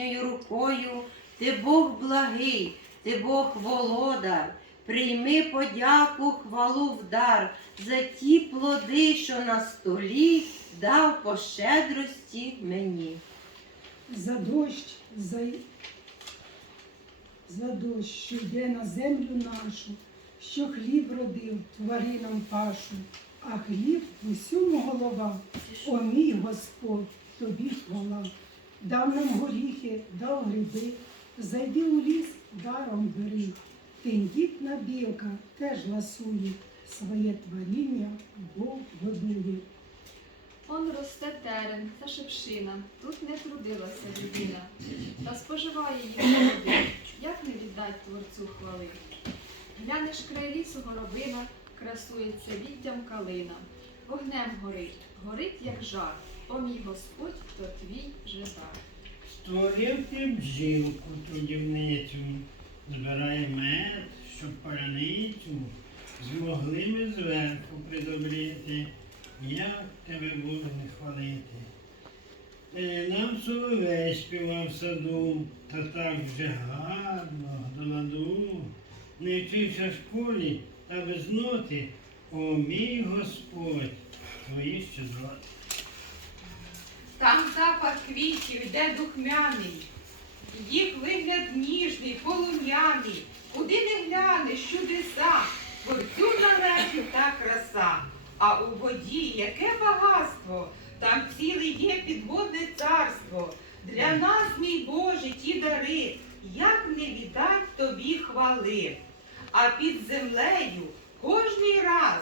могутньою рукою, ти Бог благий, ти Бог володар. Прийми подяку, хвалу в дар за ті плоди, що на столі дав по щедрості мені. За дощ, за, за дощ, що йде на землю нашу, що хліб родив тваринам пашу, а хліб усьому голова. О мій Господь, тобі хвала. Дав нам горіхи, дав гриби, зайди у ліс, даром бери. Тендітна білка теж ласує, своє творіння Бог годує. Он росте терен та шипшина, тут не трудилася людина, та споживає їх води, як не віддать творцю хвали. Глянеш край лісу горобина, красується віттям калина, вогнем горить, горить, як жар, о мій Господь, то твій дар. Створив ти бджілку трудівницю, збирає мед, щоб паляницю змогли ми зверху придобрити, як тебе буду хвалити. Е, Нам соловей співав в саду, та так вже гарно, до ладу. Не вчився в школі, та без ноти, о мій Господь, твої щедроти. Запах квітів йде духмяний, їх вигляд ніжний, полум'яний. Куди не глянеш, чудеса, творцю належить та краса. А у воді яке багатство, там ціле є підводне царство. Для нас, мій Боже, ті дари, як не віддать тобі хвали. А під землею кожний раз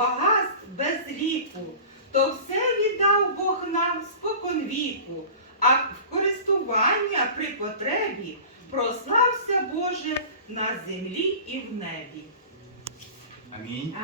багатств без ліку, то все віддав Бог нам споконвіку, а в користування при потребі прослався Боже на землі і в небі. Амінь.